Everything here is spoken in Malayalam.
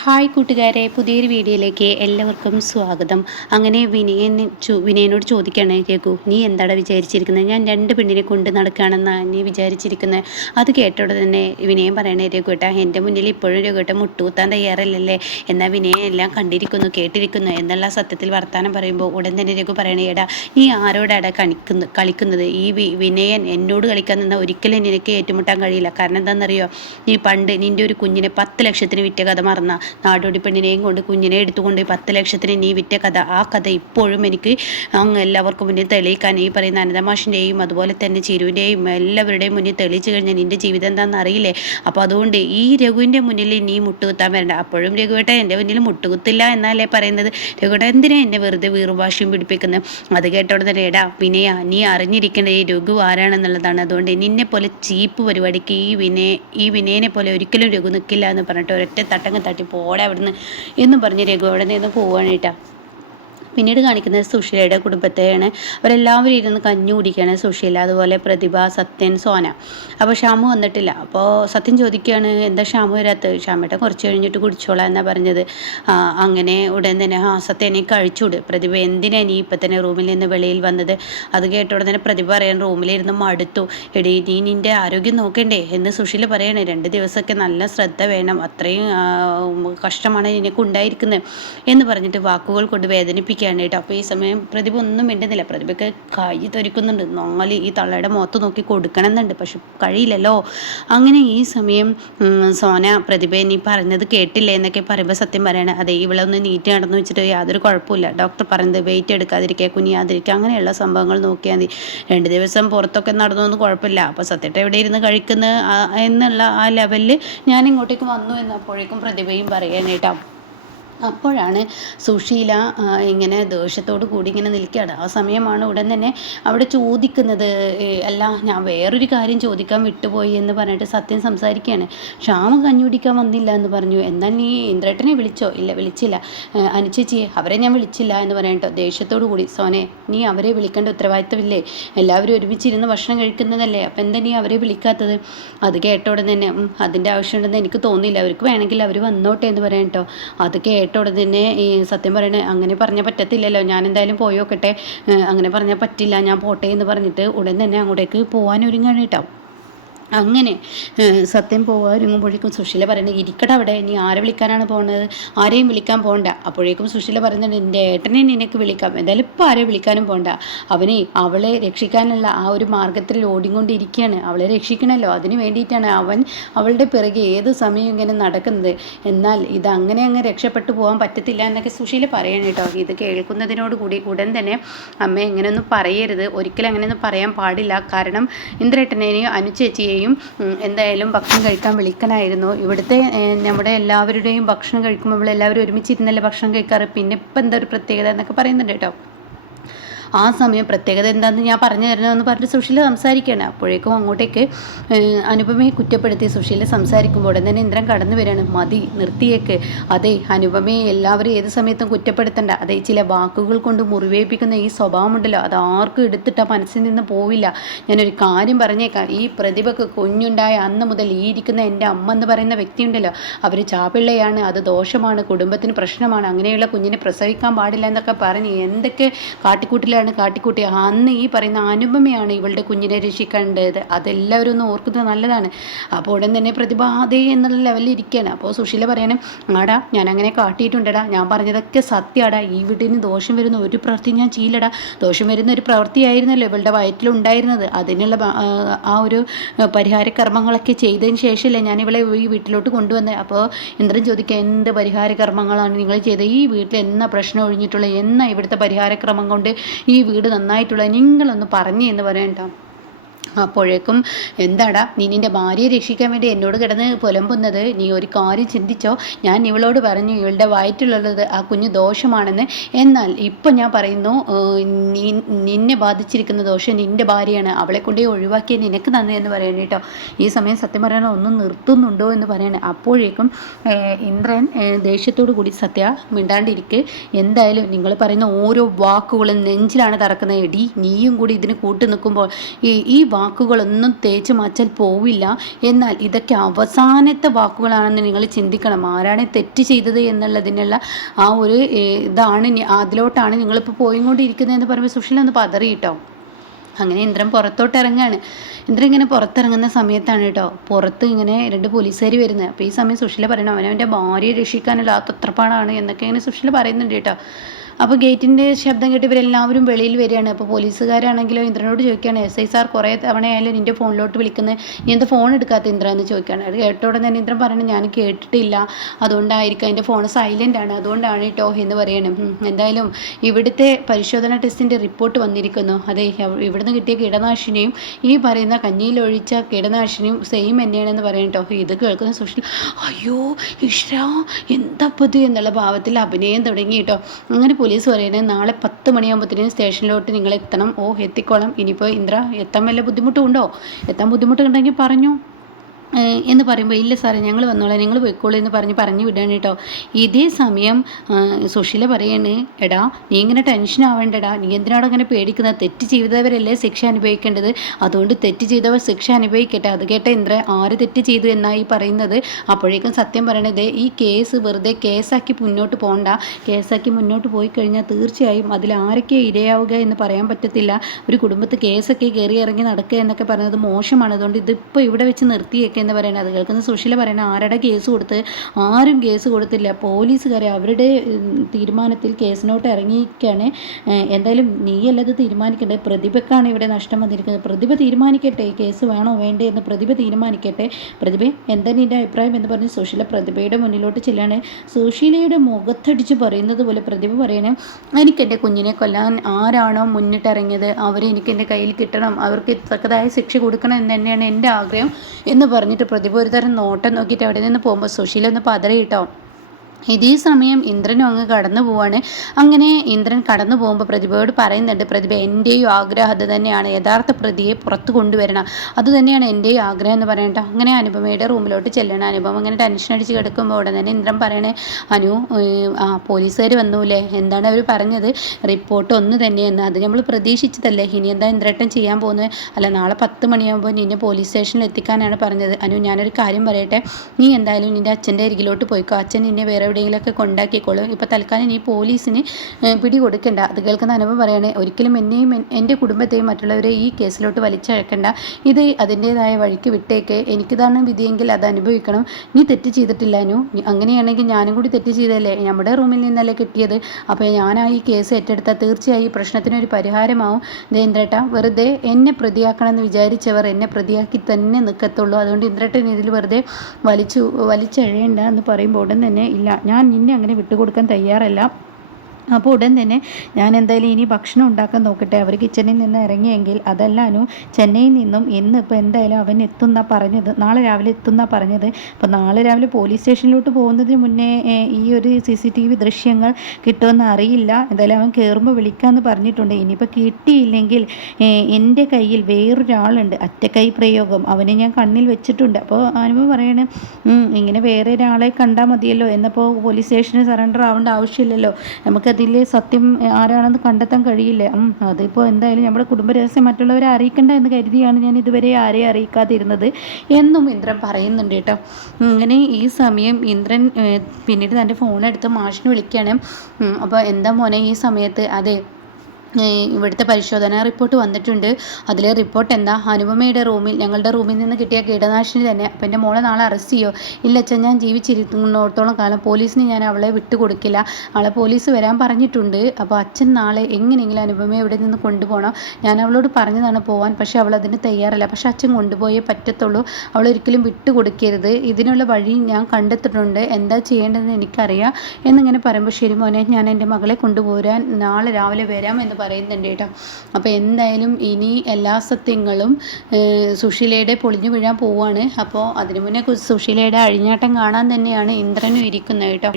ഹായ് കൂട്ടുകാരെ, പുതിയൊരു വീഡിയോയിലേക്ക് എല്ലാവർക്കും സ്വാഗതം. അങ്ങനെ വിനയനോട് ചോദിക്കുകയാണ് രഘു, നീ എന്താണ് വിചാരിച്ചിരിക്കുന്നത്? ഞാൻ രണ്ട് പെണ്ണിനെ കൊണ്ട് നടക്കുകയാണെന്നാണ് നീ വിചാരിച്ചിരിക്കുന്നത്? അത് കേട്ടോടെ തന്നെ വിനയം പറയണേ, രഘുട്ട എൻ്റെ മുന്നിൽ ഇപ്പോഴും രഘുട്ട മുട്ടുകുത്താൻ തയ്യാറല്ലല്ലേ? എന്നാൽ വിനയം എല്ലാം കണ്ടിരിക്കുന്നു കേട്ടിരിക്കുന്നു എന്നുള്ള സത്യത്തിൽ വർത്താനം പറയുമ്പോൾ ഉടൻ തന്നെ രഘു പറയണേ, എടാ നീ ആരോടാടാ കളിക്കുന്നത്? ഈ വിനയൻ എന്നോട് കളിക്കാൻ നിന്നാൽ ഒരിക്കലും നിനക്ക് ഏറ്റുമുട്ടാൻ കഴിയില്ല. കാരണം എന്താണെന്നറിയോ? നീ പണ്ട് നിൻ്റെ ഒരു കുഞ്ഞിനെ 10 ലക്ഷത്തിന് വിറ്റ കഥ മറന്ന നാടോടി പെണ്ണിനെയും കൊണ്ട് കുഞ്ഞിനെ എടുത്തുകൊണ്ട് 10 ലക്ഷത്തിന് നീ വിറ്റ കഥ, ആ കഥ ഇപ്പോഴും എനിക്ക് അങ്ങ് എല്ലാവർക്കും മുന്നിൽ തെളിയിക്കാൻ ഈ പറയുന്ന അനന്തമാഷിൻ്റെയും അതുപോലെ തന്നെ ചിരുവിൻ്റെയും എല്ലാവരുടെയും മുന്നിൽ തെളിയിച്ചു കഴിഞ്ഞാൽ നിൻ്റെ ജീവിതം എന്താണെന്ന് അറിയില്ലേ? അപ്പോൾ അതുകൊണ്ട് ഈ രഘുവിൻ്റെ മുന്നിൽ നീ മുട്ടുകുത്താൻ വരണ്ട. അപ്പോഴും രഘുവേട്ട എൻ്റെ മുന്നിൽ മുട്ടുകുത്തില്ല എന്നല്ലേ പറയുന്നത്? രഘുവേട്ട എന്തിനാ എന്നെ വെറുതെ വീറുഭാഷയും പിടിപ്പിക്കുന്നത്? അത് കേട്ടോടെ തന്നെ, എടാ വിനയ, നീ അറിഞ്ഞിരിക്കേണ്ട ഈ രഘു ആരാണെന്നുള്ളതാണ്. അതുകൊണ്ട് നിന്നെ പോലെ ചീപ്പ് പരിപാടിക്ക് ഈ വിനയനെ പോലെ ഒരിക്കലും രഘു നിൽക്കില്ല എന്ന് പറഞ്ഞിട്ട് ഒരൊറ്റ തട്ടങ്ങ് തട്ടി പോടെ അവിടുന്ന് എന്നും പറഞ്ഞ് രഘു അവിടെ നിന്ന് പോവാണ് കേട്ടോ. പിന്നീട് കാണിക്കുന്നത് സുശീലയുടെ കുടുംബത്തെയാണ്. അവരെല്ലാവരും ഇരുന്ന് കഞ്ഞി കുടിക്കുകയാണ്. സുശീല, അതുപോലെ പ്രതിഭ, സത്യൻ, സോന. അപ്പോൾ ഷാമു വന്നിട്ടില്ല. അപ്പോൾ സത്യൻ ചോദിക്കുകയാണ്, എന്താ ഷാമു വരാത്തത്? ഷാമേട്ട കുറച്ച് കഴിഞ്ഞിട്ട് കുടിച്ചോളാം എന്നാണ് പറഞ്ഞത്. അങ്ങനെ ഉടൻ തന്നെ സത്യനെ കഴിച്ചുവിട്. പ്രതിഭ, എന്തിനാ നീ ഇപ്പം തന്നെ റൂമിൽ നിന്ന് വെളിയിൽ വന്നത്? അത് കേട്ട ഉടൻ തന്നെ പ്രതിഭ പറയാൻ, റൂമിലിരുന്ന് മടുത്തു. എടീ, നീ നിൻ്റെ ആരോഗ്യം നോക്കണ്ടേ എന്ന് സുശീല പറയണേ. 2 ദിവസമൊക്കെ നല്ല ശ്രദ്ധ വേണം, അത്രയും കഷ്ടമാണ് നിനക്ക് ഉണ്ടായിരിക്കുന്നത് എന്ന് പറഞ്ഞിട്ട് വാക്കുകൾ കൊണ്ട് വേദനിപ്പിക്കുക കേട്ടോ. അപ്പോൾ ഈ സമയം പ്രതിഭ ഒന്നും മിണ്ടുന്നില്ല. പ്രതിഭയ്ക്ക് കൈ തൊരിക്കുന്നുണ്ട്. 4 ഈ തള്ളയുടെ മുഖത്ത് നോക്കി കൊടുക്കണം എന്നുണ്ട്, പക്ഷെ കഴിയില്ലല്ലോ. അങ്ങനെ ഈ സമയം സോന, പ്രതിഭ നീ പറഞ്ഞത് കേട്ടില്ലേ എന്നൊക്കെ പറയുമ്പോൾ സത്യം പറയണേ, അതെ ഇവിടെ ഒന്ന് നീറ്റ് നടന്നു വെച്ചിട്ട് യാതൊരു കുഴപ്പമില്ല. ഡോക്ടർ പറഞ്ഞത് വെയിറ്റ് എടുക്കാതിരിക്കുക, കുനിയാതിരിക്കുക, അങ്ങനെയുള്ള സംഭവങ്ങൾ നോക്കിയാൽ മതി. 2 ദിവസം പുറത്തൊക്കെ നടന്നൊന്നും കുഴപ്പമില്ല. അപ്പോൾ സത്യത്തെ എവിടെ ഇരുന്ന് കഴിക്കുന്ന എന്നുള്ള ആ ലെവലിൽ ഞാൻ ഇങ്ങോട്ടേക്ക് വന്നു എന്നപ്പോഴേക്കും പ്രതിഭയും പറയാനേട്ടാ. അപ്പോഴാണ് സുശീല ഇങ്ങനെ ദേഷ്യത്തോടു കൂടി ഇങ്ങനെ നിൽക്കുകയാണ്. ആ സമയമാണ് ഉടൻ തന്നെ അവിടെ ചോദിക്കുന്നത്, അല്ല ഞാൻ വേറൊരു കാര്യം ചോദിക്കാൻ വിട്ടുപോയി എന്ന് പറഞ്ഞിട്ട് സത്യം സംസാരിക്കുകയാണ്. ക്ഷാമ കഞ്ഞി കുടിക്കാൻ വന്നില്ല എന്ന് പറഞ്ഞു. എന്നാൽ നീ ഇന്ദ്രേട്ടനെ വിളിച്ചോ? ഇല്ല, വിളിച്ചില്ല. അനുചേച്ചിയെ, അവരെ ഞാൻ വിളിച്ചില്ല എന്ന് പറയട്ടോ ദേഷ്യത്തോടു കൂടി. സോനെ, നീ അവരെ വിളിക്കേണ്ട ഉത്തരവാദിത്തമില്ലേ? എല്ലാവരും ഒരുമിച്ചിരുന്ന് ഭക്ഷണം കഴിക്കുന്നതല്ലേ, അപ്പം എന്താ നീ അവരെ വിളിക്കാത്തത്? അത് കേട്ടോടെ തന്നെ അതിൻ്റെ ആവശ്യമുണ്ടെന്ന് എനിക്ക് തോന്നിയില്ല, അവർക്ക് വേണമെങ്കിൽ അവർ വന്നോട്ടെ എന്ന് പറയട്ടോ. അത് കേട്ടോടെ തന്നെ ഈ സത്യം പറയണേ, അങ്ങനെ പറഞ്ഞാൽ പറ്റത്തില്ലല്ലോ, ഞാൻ എന്തായാലും പോയോക്കട്ടെ, അങ്ങനെ പറഞ്ഞാൽ പറ്റില്ല, ഞാൻ പോട്ടെ എന്ന് പറഞ്ഞിട്ട് ഉടൻ തന്നെ അങ്ങോട്ടേക്ക് പോകാൻ ഒരുങ്ങാണ് കേട്ടോ. അങ്ങനെ സത്യം പോകാനൊരുങ്ങുമ്പോഴേക്കും സുശീല പറയുന്നത്, ഇരിക്കട്ടെ അവിടെ, നീ ആരെ വിളിക്കാനാണ് പോകുന്നത്? ആരെയും വിളിക്കാൻ പോകണ്ട. അപ്പോഴേക്കും സുശീല പറയുന്നുണ്ട്, എൻ്റെ ഏട്ടനെ നിനക്ക് വിളിക്കാം, എന്തായാലും ഇപ്പോൾ ആരെ വിളിക്കാനും പോകണ്ട. അവളെ രക്ഷിക്കാനുള്ള ആ ഒരു മാർഗത്തിൽ ഓടിക്കൊണ്ടിരിക്കുകയാണ്. അവളെ രക്ഷിക്കണമല്ലോ, അതിന് വേണ്ടിയിട്ടാണ് അവൻ അവളുടെ പിറകെ ഏത് സമയം ഇങ്ങനെ നടക്കുന്നത്. എന്നാൽ ഇത് അങ്ങനെ അങ്ങ് രക്ഷപ്പെട്ടു പോകാൻ പറ്റത്തില്ല എന്നൊക്കെ സുശീല പറയണം കേട്ടോ. ഇത് കേൾക്കുന്നതിനോടുകൂടി ഉടൻ തന്നെ, അമ്മ എങ്ങനെയൊന്നും പറയരുത്, ഒരിക്കലും അങ്ങനെയൊന്നും പറയാൻ പാടില്ല, കാരണം ഇന്ദ്രേട്ടനെയും അനുചേച്ചിയെയും എന്തായാലും ഭക്ഷണം കഴിക്കാൻ വിളിക്കണമായിരുന്നു. ഇവിടുത്തെ നമ്മുടെ എല്ലാവരുടെയും ഭക്ഷണം കഴിക്കുമ്പോൾ നമ്മളെല്ലാവരും ഒരുമിച്ചിരുന്നല്ലേ ഭക്ഷണം കഴിക്കാറ്, പിന്നെ ഇപ്പം എന്താ ഒരു പ്രത്യേകത എന്നൊക്കെ പറയുന്നുണ്ട് കേട്ടോ. ആ സമയം പ്രത്യേകത എന്താണെന്ന് ഞാൻ പറഞ്ഞു തരണമെന്ന് പറഞ്ഞിട്ട് സുശീല സംസാരിക്കുകയാണ്. അപ്പോഴേക്കും അങ്ങോട്ടേക്ക് അനുപമയെ കുറ്റപ്പെടുത്തി സുശീല സംസാരിക്കുമ്പോൾ ഉടൻ തന്നെ ഇന്ദ്രൻ കടന്നു വരികയാണ്. മതി, നിർത്തിയേക്ക്. അതെ, അനുപമയെ എല്ലാവരും ഏത് സമയത്തും കുറ്റപ്പെടുത്തണ്ട. അതെ, ചില വാക്കുകൾ കൊണ്ട് മുറിവേൽപ്പിക്കുന്ന ഈ സ്വഭാവമുണ്ടല്ലോ, അത് ആർക്കും എടുത്തിട്ട മനസ്സിൽ നിന്ന് പോവില്ല. ഞാനൊരു കാര്യം പറഞ്ഞേക്കാം, ഈ പ്രതിഭക്ക് കുഞ്ഞുണ്ടായ അന്ന് മുതൽ ഈ ഇരിക്കുന്ന എൻ്റെ അമ്മ എന്ന് പറയുന്ന വ്യക്തിയുണ്ടല്ലോ, അവർ ചാപിള്ളയാണ്, അത് ദോഷമാണ്, കുടുംബത്തിന് പ്രശ്നമാണ്, അങ്ങനെയുള്ള കുഞ്ഞിനെ പ്രസവിക്കാൻ പാടില്ല എന്നൊക്കെ പറഞ്ഞ് എന്തൊക്കെ കാട്ടിക്കൂട്ടിലാണ് കാട്ടിക്കൂട്ടി. അന്ന് ഈ പറയുന്ന അനുപമയാണ് ഇവളുടെ കുഞ്ഞിനെ രക്ഷിക്കേണ്ടത്. അതെല്ലാവരും ഒന്ന് ഓർക്കുന്നത് നല്ലതാണ്. അപ്പോൾ ഉടൻ തന്നെ പ്രതിഭ അതേ എന്നുള്ള ലെവലിൽ ഇരിക്കുകയാണ്. അപ്പോൾ സുശീല പറയാനും, ആടാ ഞാൻ അങ്ങനെ കാട്ടിയിട്ടുണ്ടടാ, ഞാൻ പറഞ്ഞതൊക്കെ സത്യമാടാ, ഈ വീട്ടിന് ദോഷം വരുന്ന ഒരു പ്രവൃത്തി ഞാൻ ചെയ്യില്ലടാ. ദോഷം വരുന്ന ഒരു പ്രവൃത്തിയായിരുന്നല്ലോ ഇവളുടെ വയറ്റിലുണ്ടായിരുന്നത്. അതിനുള്ള ആ ഒരു പരിഹാര കർമ്മങ്ങളൊക്കെ ചെയ്തതിന് ശേഷമല്ലേ ഞാൻ ഇവളെ ഈ വീട്ടിലോട്ട് കൊണ്ടുവന്നത്. അപ്പോൾ ഇന്ദ്രൻ ചോദിക്കുക, എന്ത് പരിഹാര കർമ്മങ്ങളാണ് നിങ്ങൾ ചെയ്തത്? ഈ വീട്ടിൽ എന്നാ പ്രശ്നം ഒഴിഞ്ഞിട്ടുള്ളത്? എന്നാ ഇവിടുത്തെ പരിഹാരക്രമം കൊണ്ട് ഈ വീട് നന്നായിട്ടുള്ളത്? നിങ്ങളൊന്ന് പറഞ്ഞു എന്ന് പറയണ്ട. അപ്പോഴേക്കും, എന്താടാ നീ നിൻ്റെ ഭാര്യയെ രക്ഷിക്കാൻ വേണ്ടി എന്നോട് കിടന്ന് പുലമ്പുന്നത്? നീ ഒരു കാര്യം ചിന്തിച്ചോ? ഞാൻ ഇവളോട് പറഞ്ഞു ഇവളുടെ വയറ്റിലുള്ളത് ആ കുഞ്ഞ് ദോഷമാണെന്ന്. എന്നാൽ ഇപ്പം ഞാൻ പറയുന്നു, നിന്നെ ബാധിച്ചിരിക്കുന്ന ദോഷം നിൻ്റെ ഭാര്യയാണ്, അവളെ കൊണ്ടേ ഒഴിവാക്കിയ നിനക്ക് നന്ദി എന്ന് പറയണം കേട്ടോ. ഈ സമയം സത്യം പറയാനോ ഒന്നും നിർത്തുന്നുണ്ടോ എന്ന് പറയണേ. അപ്പോഴേക്കും ഇന്ദ്രൻ ദേഷ്യത്തോടു കൂടി, സത്യ മിണ്ടാണ്ടിരിക്ക്, എന്തായാലും നിങ്ങൾ പറയുന്ന ഓരോ വാക്കുകളും നെഞ്ചിലാണ് തറക്കുന്നത്. എടി, നീയും കൂടി ഇതിന് കൂട്ടു നിൽക്കുമ്പോൾ ഈ വാക്കുകളൊന്നും തേച്ച് മാച്ചാൽ പോവില്ല. എന്നാൽ ഇതൊക്കെ അവസാനത്തെ വാക്കുകളാണെന്ന് നിങ്ങൾ ചിന്തിക്കണം. ആരാണ് തെറ്റ് ചെയ്തത് എന്നുള്ളതിനുള്ള ആ ഒരു ഇതാണ്, അതിലോട്ടാണ് നിങ്ങളിപ്പോൾ പോയിക്കൊണ്ടിരിക്കുന്നതെന്ന് പറയുമ്പോൾ സുശീല ഒന്ന് പതറിയിട്ടോ. അങ്ങനെ ഇന്ദ്രൻ പുറത്തോട്ട് ഇറങ്ങുകയാണ്. ഇന്ദ്രൻ ഇങ്ങനെ പുറത്തിറങ്ങുന്ന സമയത്താണ് കേട്ടോ പുറത്ത് ഇങ്ങനെ 2 പോലീസുകാർ വരുന്നത്. അപ്പോൾ ഈ സമയം സുശീല പറയണം അവനവൻ്റെ ഭാര്യയെ രക്ഷിക്കാനുള്ള ആ തത്രപ്പാടാണ് എന്നൊക്കെ ഇങ്ങനെ സുശീല പറയുന്നുണ്ട് കേട്ടോ. അപ്പോൾ ഗേറ്റിൻ്റെ ശബ്ദം കേട്ട് ഇവരെല്ലാവരും വെളിയിൽ വരികയാണ്. അപ്പോൾ പോലീസുകാരാണെങ്കിലും ഇന്ദ്രനോട് ചോദിക്കുകയാണ്, എസ് ഐ സാർ കുറേ തവണയായാലും നിൻ്റെ ഫോണിലോട്ട് വിളിക്കുന്നത്, നീ എന്താ ഫോൺ എടുക്കാത്ത ഇന്ദ്ര എന്ന് ചോദിക്കുകയാണ്. അത് കേട്ടോടെ തന്നെ ഇന്ദ്രൻ പറയുന്നത് ഞാൻ കേട്ടിട്ടില്ല, അതുകൊണ്ടായിരിക്കും, എൻ്റെ ഫോൺ സൈലൻ്റ് ആണ്, അതുകൊണ്ടാണ് കേട്ടോ എന്ന് പറയണം. എന്തായാലും ഇവിടുത്തെ പരിശോധന ടെസ്റ്റിൻ്റെ റിപ്പോർട്ട് വന്നിരിക്കുന്നു. അതെ, ഇവിടുന്ന് കിട്ടിയ കീടനാശിനിയും ഈ പറയുന്ന കഞ്ഞിയിലൊഴിച്ച കീടനാശിനിയും സെയിം തന്നെയാണെന്ന് പറയും കേട്ടോ. ഇത് കേൾക്കുന്ന സുശീൽ അയ്യോ ഇഷ്ര എന്താപ്പത് എന്നുള്ള ഭാവത്തിൽ അഭിനയം തുടങ്ങി കേട്ടോ. അങ്ങനെ പോലീസ് പറയുന്നത് നാളെ 10 മണിയാകുമ്പോഴത്തേനും സ്റ്റേഷനിലോട്ട് നിങ്ങൾ എത്തണം. ഓ എത്തിക്കോളാം. ഇനിയിപ്പോൾ ഇന്ദ്ര എത്താൻ വല്ല ബുദ്ധിമുട്ടുണ്ടോ? എത്താൻ ബുദ്ധിമുട്ടുണ്ടെങ്കിൽ പറഞ്ഞു എന്ന് പറയുമ്പോൾ ഇല്ല സാറേ ഞങ്ങൾ വന്നോളാം, നിങ്ങൾ പോയിക്കോളൂ എന്ന് പറഞ്ഞു വിടാണ് കേട്ടോ. ഇതേ സമയം സുശീല പറയാണ്, എടാ നീ ഇങ്ങനെ ടെൻഷൻ ആവേണ്ടടാ, നീ എന്തിനാണോ അങ്ങനെ പേടിക്കുന്നത്? തെറ്റ് ചെയ്തവരല്ലേ ശിക്ഷ അനുഭവിക്കേണ്ടത്, അതുകൊണ്ട് തെറ്റ് ചെയ്തവർ ശിക്ഷ അനുഭവിക്കട്ടെ. അത് കേട്ട ഇന്ദ്ര ആര് തെറ്റ് ചെയ്തു എന്നായി പറയുന്നത്. അപ്പോഴേക്കും സത്യം പറയണത് ഈ കേസ് വെറുതെ കേസാക്കി മുന്നോട്ട് പോകണ്ട. കേസാക്കി മുന്നോട്ട് പോയി കഴിഞ്ഞാൽ തീർച്ചയായും അതിൽ ആരൊക്കെ ഇരയാവുക എന്ന് പറയാൻ പറ്റത്തില്ല. ഒരു കുടുംബത്ത് കേസൊക്കെ കയറി ഇറങ്ങി നടക്കുക എന്നൊക്കെ പറയുന്നത് മോശമാണ്. അതുകൊണ്ട് ഇതിപ്പോൾ ഇവിടെ വെച്ച് നിർത്തിയേക്ക് എന്ന് പറയുന്നത്. അത് കേൾക്കുന്ന സുശീല പറയുന്നത് ആരുടെ കേസ് കൊടുത്ത്? ആരും കേസ് കൊടുത്തില്ല. പോലീസുകാർ അവരുടെ തീരുമാനത്തിൽ കേസിനോട്ട് ഇറങ്ങിയിരിക്കുകയാണ്. എന്തായാലും നീയല്ലത് തീരുമാനിക്കേണ്ടത്, പ്രതിഭക്കാണ് ഇവിടെ നഷ്ടം വന്നിരിക്കുന്നത്. പ്രതിഭ തീരുമാനിക്കട്ടെ കേസ് വേണോ വേണ്ടേ എന്ന് പ്രതിഭ തീരുമാനിക്കട്ടെ. പ്രതിഭ എന്താ നിൻ്റെ അഭിപ്രായം എന്ന് പറഞ്ഞ് സുശീല പ്രതിഭയുടെ മുന്നിലോട്ട് ചെല്ലാണ്. സുശീലയുടെ മുഖത്തടിച്ച് പറയുന്നത് പോലെ പ്രതിഭ പറയണേ, എനിക്ക് എൻ്റെ കുഞ്ഞിനെ കൊല്ലാൻ ആരാണോ മുന്നിട്ടിറങ്ങിയത് അവരെ എനിക്ക് എൻ്റെ കയ്യിൽ കിട്ടണം, അവർക്ക് തക്കതായ ശിക്ഷ കൊടുക്കണം എന്ന് തന്നെയാണ് എൻ്റെ ആഗ്രഹം എന്ന് പറഞ്ഞിട്ട് പ്രതിഭ ഒരു തരം നോട്ടം നോക്കിയിട്ട് അവിടെ നിന്ന് പോകുമ്പോൾ സുശീല ഒന്ന് പതറിയിട്ടോ. ഇതേ സമയം ഇന്ദ്രനും അങ്ങ് കടന്നു പോവാണ്. അങ്ങനെ ഇന്ദ്രൻ കടന്നു പോകുമ്പോൾ പ്രതിഭയോട് പറയുന്നുണ്ട്, പ്രതിഭ എൻ്റെയും ആഗ്രഹം അത് തന്നെയാണ്, യഥാർത്ഥ പ്രതിയെ പുറത്ത് കൊണ്ടുവരണം, അത് തന്നെയാണ് എൻ്റെയും ആഗ്രഹം എന്ന് പറയട്ടോ. അങ്ങനെ അനുപമയുടെ റൂമിലോട്ട് ചെല്ലണം. അനുപമ അങ്ങനെ ടെൻഷൻ അടിച്ച് കിടക്കുമ്പോൾ ഉടനെ തന്നെ ഇന്ദ്രൻ പറയണേ, അനു പോലീസുകാർ വന്നൂലേ, എന്താണ് അവർ പറഞ്ഞത്? റിപ്പോർട്ട് ഒന്ന് തന്നെയെന്ന്. അത് നമ്മൾ പ്രതീക്ഷിച്ചതല്ലേ, ഇനി എന്താ ഇന്ദ്രേട്ടൻ ചെയ്യാൻ പോകുന്നത്? അല്ല നാളെ 10 മണിയാകുമ്പോൾ നിന്നെ പോലീസ് സ്റ്റേഷനിൽ എത്തിക്കാനാണ് പറഞ്ഞത്. അനു ഞാനൊരു കാര്യം പറയട്ടെ, നീ എന്തായാലും നിൻ്റെ അച്ഛൻ്റെ അരികിലോട്ട് പോയിക്കോ, അച്ഛൻ നിന്നെ വേറെ എവിടെയെങ്കിലൊക്കെ കൊണ്ടാക്കിക്കോളും, ഇപ്പോൾ തൽക്കാലം നീ പോലീസിന് പിടി കൊടുക്കണ്ട. അത് കേൾക്കുന്ന അനുഭവം പറയണേ, ഒരിക്കലും എന്നെയും എൻ്റെ കുടുംബത്തെയും മറ്റുള്ളവരെ ഈ കേസിലോട്ട് വലിച്ചഴക്കണ്ട, ഇത് അതിൻ്റേതായ വഴിക്ക് വിട്ടേക്ക്, എനിക്കിതാണ് വിധിയെങ്കിൽ അത് അനുഭവിക്കണം, നീ തെറ്റ് ചെയ്തിട്ടില്ല അനു, അങ്ങനെയാണെങ്കിൽ ഞാനും കൂടി തെറ്റ് ചെയ്തല്ലേ, നമ്മുടെ റൂമിൽ നിന്നല്ലേ കിട്ടിയത്, അപ്പോൾ ഞാനായി ഈ കേസ് ഏറ്റെടുത്താൽ തീർച്ചയായും ഈ പ്രശ്നത്തിനൊരു പരിഹാരമാവും. ഇന്ദ്രേട്ട വെറുതെ എന്നെ പ്രതിയാക്കണം എന്ന് വിചാരിച്ചവർ എന്നെ പ്രതിയാക്കി തന്നെ നിൽക്കത്തുള്ളൂ, അതുകൊണ്ട് ഇന്ദ്രേട്ടൻ ഇതിൽ വെറുതെ വലിച്ചഴയണ്ട എന്ന് പറയുമ്പോൾ ഉടൻ തന്നെ ഇല്ല, ഞാൻ നിന്നെ അങ്ങനെ വിട്ടുകൊടുക്കാൻ തയ്യാറല്ല, അപ്പോൾ ഉടൻ തന്നെ ഞാൻ എന്തായാലും ഇനി ഭക്ഷണം ഉണ്ടാക്കാൻ നോക്കട്ടെ. അവർ കിച്ചണിൽ നിന്ന് ഇറങ്ങിയെങ്കിൽ അതല്ല അനു, ചെന്നൈയിൽ നിന്നും ഇന്ന് ഇപ്പോൾ എന്തായാലും അവൻ എത്തുന്ന പറഞ്ഞത്, നാളെ രാവിലെ എത്തുന്ന പറഞ്ഞത്. അപ്പോൾ നാളെ രാവിലെ പോലീസ് സ്റ്റേഷനിലോട്ട് പോകുന്നതിന് മുന്നേ ഈ ഒരു CCTV ദൃശ്യങ്ങൾ കിട്ടുമെന്ന് അറിയില്ല. എന്തായാലും അവൻ കയറുമ്പോൾ വിളിക്കാമെന്ന് പറഞ്ഞിട്ടുണ്ട്. ഇനിയിപ്പോൾ കിട്ടിയില്ലെങ്കിൽ എൻ്റെ കയ്യിൽ വേറൊരാളുണ്ട്, അറ്റക്കൈ പ്രയോഗം, അവനെ ഞാൻ കണ്ണിൽ വെച്ചിട്ടുണ്ട്. അപ്പോൾ അനുഭവം പറയണേ, ഇങ്ങനെ വേറെ ഒരാളെ കണ്ടാൽ മതിയല്ലോ, എന്നപ്പോൾ പോലീസ് സ്റ്റേഷന് സറണ്ടർ ആവേണ്ട ആവശ്യമില്ലല്ലോ, നമുക്ക് അതിലെ സത്യം ആരാണെന്ന് കണ്ടെത്താൻ കഴിയില്ല. അതിപ്പോൾ എന്തായാലും നമ്മുടെ കുടുംബരഹസ്യം മറ്റുള്ളവരെ അറിയിക്കേണ്ട എന്ന് കരുതിയാണ് ഞാൻ ഇതുവരെ ആരെയും അറിയിക്കാതിരുന്നത് എന്നും ഇന്ദ്രൻ പറയുന്നുണ്ട് കേട്ടോ. അങ്ങനെ ഈ സമയം ഇന്ദ്രൻ പിന്നീട് തൻ്റെ ഫോണെടുത്ത് മാഷിനെ വിളിക്കുകയാണ്. അപ്പോൾ എന്താ മോനെ ഈ സമയത്ത്? അതെ ഇവിടുത്തെ പരിശോധനാ റിപ്പോർട്ട് വന്നിട്ടുണ്ട്. അതിൽ റിപ്പോർട്ട് എന്താ? അനുപമയുടെ റൂമിൽ, ഞങ്ങളുടെ റൂമിൽ നിന്ന് കിട്ടിയ കീടനാശിനി തന്നെ. അപ്പം എൻ്റെ മോളെ നാളെ അറസ്റ്റ് ചെയ്യോ? ഇല്ല അച്ഛൻ, ഞാൻ ജീവിച്ചിരിക്കുന്നിടത്തോളം കാലം പോലീസിന് ഞാൻ അവളെ വിട്ടുകൊടുക്കില്ല, അവളെ പോലീസ് വരാൻ പറഞ്ഞിട്ടുണ്ട്. അപ്പോൾ അച്ഛൻ നാളെ എങ്ങനെയെങ്കിലും അനുപമയെ ഇവിടെ നിന്ന് കൊണ്ടുപോകണം. ഞാൻ അവളോട് പറഞ്ഞതാണ് പോകാൻ, പക്ഷേ അവൾ അതിന് തയ്യാറല്ല. പക്ഷേ അച്ഛൻ കൊണ്ടുപോയേ പറ്റത്തുള്ളൂ, അവളൊരിക്കലും വിട്ടുകൊടുക്കരുത്, ഇതിനുള്ള വഴി ഞാൻ കണ്ടെത്തിയിട്ടുണ്ട്, എന്താ ചെയ്യേണ്ടതെന്ന് എനിക്കറിയാം എന്നിങ്ങനെ പറയുമ്പോൾ ശരി മോനെ, ഞാൻ എൻ്റെ മകളെ കൊണ്ടുപോരാൻ നാളെ രാവിലെ വരാം എന്ന് പറയുന്നുണ്ട് കേട്ടോ. അപ്പോൾ എന്തായാലും ഇനി എല്ലാ സത്യങ്ങളും സുശീലയുടെ പൊളിഞ്ഞു വീഴാൻ പോവുകയാണ്. അപ്പോൾ അതിനു മുന്നേ സുശീലയുടെ അഴിഞ്ഞാട്ടം കാണാൻ തന്നെയാണ് ഇന്ദ്രനും ഇരിക്കുന്നത് കേട്ടോ.